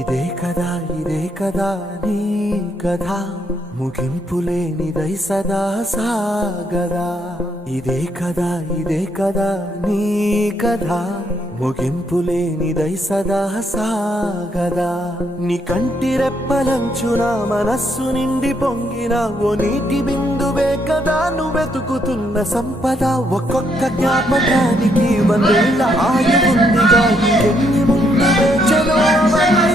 ఇదే కదా నీ కథ ముగింపులేనిదై సదా సాగదా. ఇదే కదా నీ కథ ముగింపులేనిదై సదా సాగదా. నీ కంటి రెప్పలంచున మనస్సు నిండి పొంగిన ఓ నీటి బిందువే కదా నువ్వెతుకుతున్న సంపద. ఒక్కొక్క జ్ఞాపకానికి 100 ఏళ్ల ఆయువుందిగా, ఎన్ని ముందు వేచనో అవన్నీ